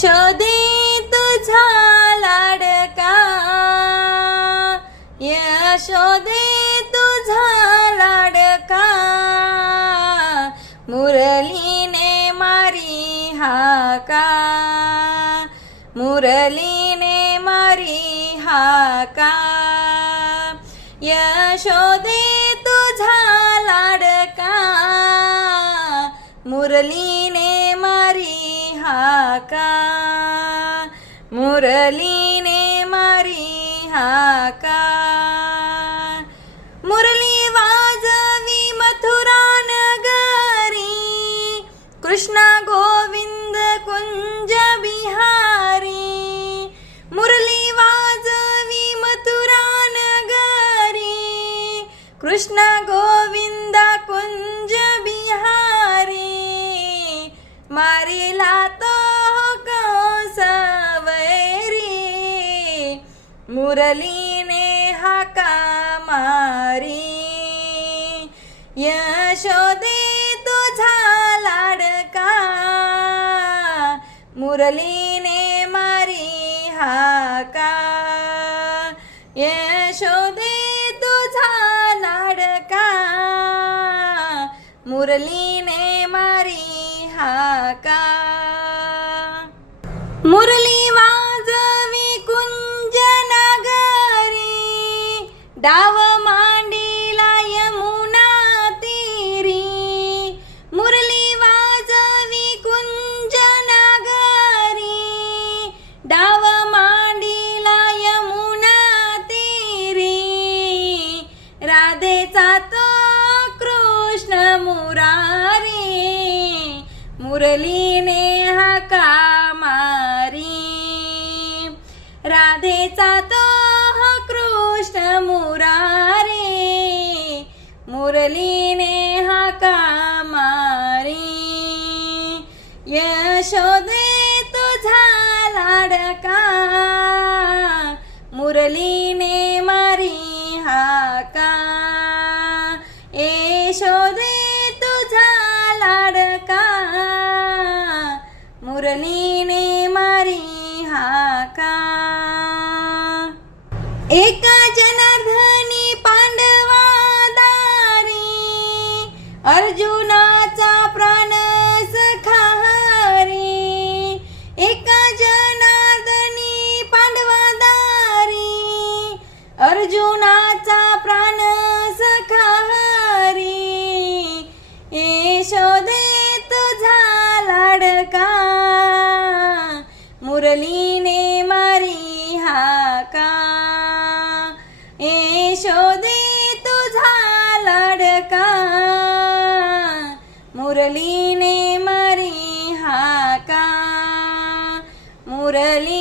यशोदे तुझा लाडका यशोदे तुझा लाडका मुरलीने मारी हाका. मुरलीने मारी हाका. यशोदे तुझा लाडका मुरलीने हाका मुरलीने मारी हाका मुरली वाजवी मथुरा नगरी कृष्णा गोविंद कुंज बिहारी मुरली वाजवी मथुरा नगरी कृष्ण गोविंद मुरलीने हाका मारी. यशोदे तुझा लाडका. मुरलीने मारी हाका. यशोदे तुझा लाडका. मुरलीने मारी हाका. मुरली डाव मांडीला यमुना तीरी मुरली वाजवी कुंज नागरी डाव मांडीला यमुना तीरी राधेचा तो कृष्ण मुरारी मुरलीने हाका मारी राधेचा मुरलीने हाका मारी? यशोदे तुझा लाडका. मुरलीने मारी हाका यशोदे तुझा लाडका. मुरलीने मारी हाका एका जना मुरलीने मारी हाका यशोदे तुझा लाडका. मुरलीने मारी हाका मुरलीने मारी